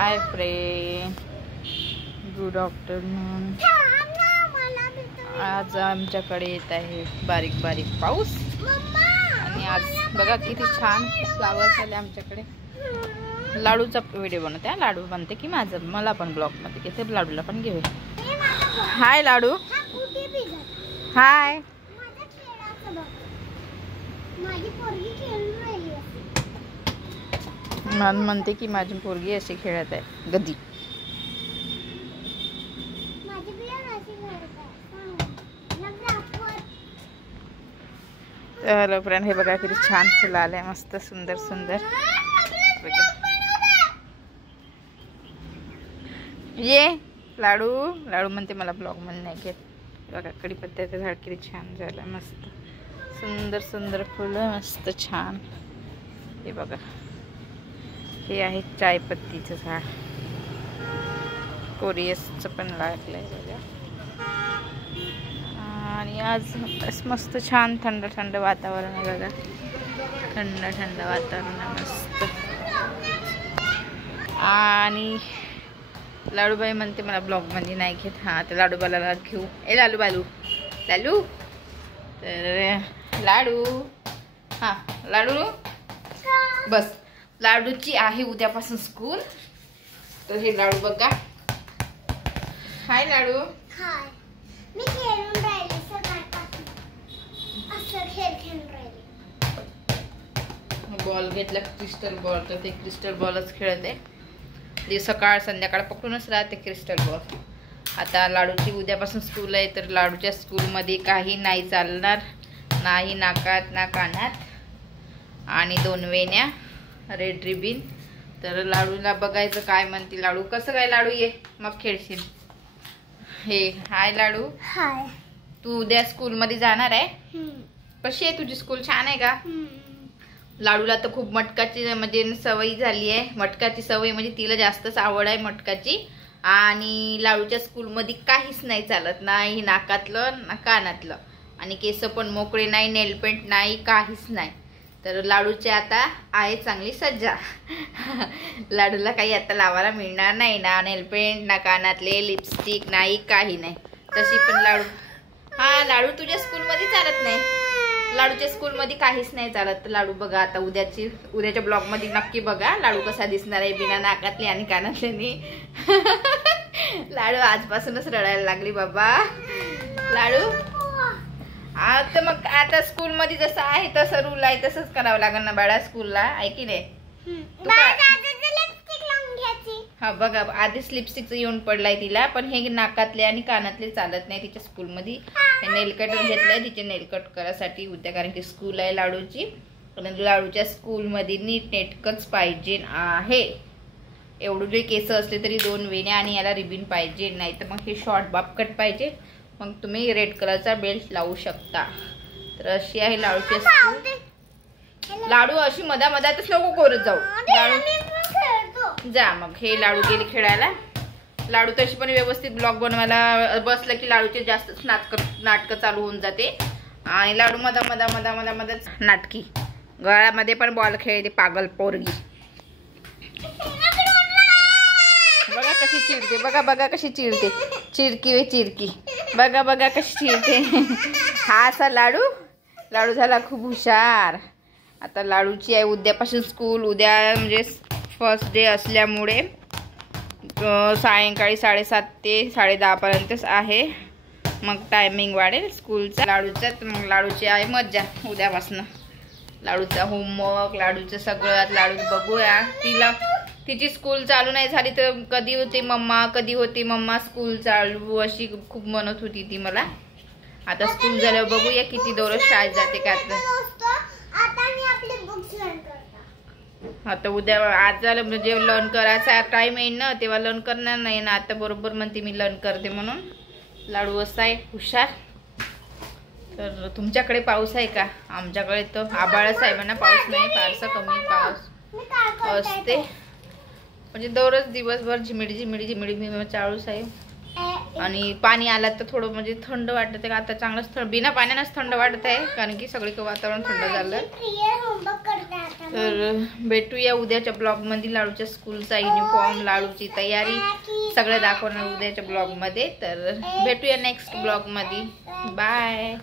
Hi friend, good afternoon. आज आमच्याकडे येत आहे बारीक बारीक पाऊस आणि आज बघा किती छान फ्लावर्स आले आमच्याकडे। लाडूचा व्हिडिओ बनवते, लाडू बनते की माझं, मला पण ब्लॉग मध्ये घेते, लाडूला पण घेऊया। हाय लाडू, हाय। मन म्हणते की माझी पोरगी अशी खेळत आहे गदी। हॅलो फ्रेंड, हे बघा किती छान फुलं आले, मस्त सुंदर सुंदर। ये लाडू, लाडू म्हणते मला ब्लॉग मध्ये नाही घेत। बघा कडीपत्त्याचं झाड किती छान झालं, मस्त सुंदर सुंदर फुलं, मस्त छान। हे बघा, हे आहे चायपत्तीचं झाड, कोरियसचं पण लागलंय बघा। आणि आज मस्त छान थंड थंड वातावरण आहे बघा, थंड थंड वातावरण आहे मस्त। आणि लाडूबाई म्हणते मला ब्लॉग मध्ये नाही घेत। हा, तर लाडूबाला घेऊ। ए लालू बालू, लालू, तर लाडू, हा लाडू बस। लाडूची आहे उद्यापासून स्कूल, तर हे लाडू बघा। हाय लाडू, हाय। मी खेळून राहिले सकाळपासून, असं खेळून राहिले। बॉल घेतला, क्रिस्टल बॉल, तर ते क्रिस्टल बॉलच खेळते। ते सकाळ संध्याकाळ पकडूनच राहते क्रिस्टल बॉल। आता लाडूची उद्यापासून स्कूल आहे, तर लाडूच्या स्कूलमध्ये काही नाही चालणार, नाही नाकात ना कानात, आणि 2 वेण्या, रेड रिबिन। तर लाडूला बघायचं काय म्हणते लाडू, कसं काय लाडू, ये मग खेळशील। हे हाय लाडू, हाय। तू उद्या स्कूल मध्ये जाणार आहे, कशी आहे तुझी स्कूल, छान आहे का? लाडूला तर खूप मटकाची म्हणजे सवय झाली आहे, मटकाची सवय म्हणजे तिला जास्तच आवड आहे मटकाची। आणि लाडूच्या स्कूल मध्ये काहीच नाही चालत, नाही नाकातलं ना कानातलं, आणि केस पण मोकळे नाही, नेलपेंट नाही, काहीच नाही। तर लाडूचे आता आहे चांगली सज्जा। लाडूला काही आता लावायला मिळणार नाही, ना नेलपेंट ना कानातले लिपस्टिक नाही, काही नाही। तशी पण लाडू, हा लाडू तुझ्या स्कूल मध्ये चालत नाही, लाडूच्या स्कूल मध्ये काहीच नाही चालत। तर लाडू बघा आता उद्याच्या ब्लॉग मध्ये नक्की बघा लाडू कसा दिसणार आहे बिना नाकातली आणि कानातल्यानी। लाडू आजपासूनच रडायला लागली बाबा लाडू। आता मग आता स्कूल मध्ये जसं आहे तसं रूल आहे, तसंच करावं लागेल ना बाळा स्कूलला, आहे की नाही? हा बघा, आधीच लिपस्टिकचं येऊन पडलाय तिला, पण हे नाकातले आणि कानातले चालत नाही तिच्या स्कूल मध्ये। नेलकट घेतलंय तिचे नेलकट करायसाठी उद्या, कारण की स्कूल आहे लाडूची। पण लाडूच्या स्कूल मध्ये नीट नेटकच पाहिजे आहे। एवढे केस असले तरी 2 वेण्या आणि याला रिबिन पाहिजे, नाही तर मग हे शॉर्ट बाप कट पाहिजे, मग तुम्ही रेड कलरचा बेल्ट लावू शकता। तर अशी आहे लाडूची स्कूल। लाडू अशी मधामधातच नको करत जाऊ लाडू, जा मग। हे लाडू गेले खेळायला। लाडू तशी पण व्यवस्थित ब्लॉग बनवायला बसलं की लाडूचे जास्तच नाटकं चालू होऊन जाते, आणि लाडू मधामधाच नाटकी, गळ्यामध्ये पण बॉल खेळते पागल पोरगी। बघा कशी चिडते, बघा बघा कशी चिडते, चिडकी वे चिडकी, बघा बघा कशी चिडते। हा असा लाडू, लाडू झाला खूप हुशार। आता लाडूची आहे उद्यापासून स्कूल, उद्या म्हणजे फर्स्ट डे असल्यामुळे सायंकाळी 7:30 ते 10:30 पर्यंतच आहे, मग टायमिंग वाढेल स्कूलचा लाडूचा। तर मग लाडूची आहे मज्जा उद्यापासून, लाडूचा होमवर्क, लाडूचं सगळं लाडू बघूया। तिची स्कूल चालू नाही झाली तर कधी होते मम्मा स्कूल चालू, अशी खूप म्हणत होती ती मला। आता स्कूल झाल्यावर बघूया किती दररोज शाळेत जाते का। आता उद्या, आज झालं म्हणजे लर्न करायचा टाइम येईल ना तेव्हा लर्न करणार नाही ना, आता बरोबर म्हणते मी लर्न करते म्हणून। लाडू असा आहे हुशार। तर तुमच्याकडे पाऊस आहे का? आमच्याकडे तर आभाळच आहे म्हणा, पाऊस नाही, फारसा कमी पाऊस असते, म्हणजे दररोज दिवसभर झिमिडी झिमिडी झिमिडी चालूच आहे। आणि पाणी आलं तर थोडं म्हणजे थंड वाटत आहे, आता चांगलंच बिना पाण्यानंच थंड वाटत आहे, कारण की सगळीकडे वातावरण थंड झालं। तर भेटूया उद्याच्या ब्लॉग मध्ये. लाडूच्या स्कूलचा युनिफॉर्म, लाडूची तयारी सगळं दाखवणार उद्याच्या ब्लॉग मध्ये. तर भेटूया नेक्स्ट ब्लॉग मध्ये. बाय.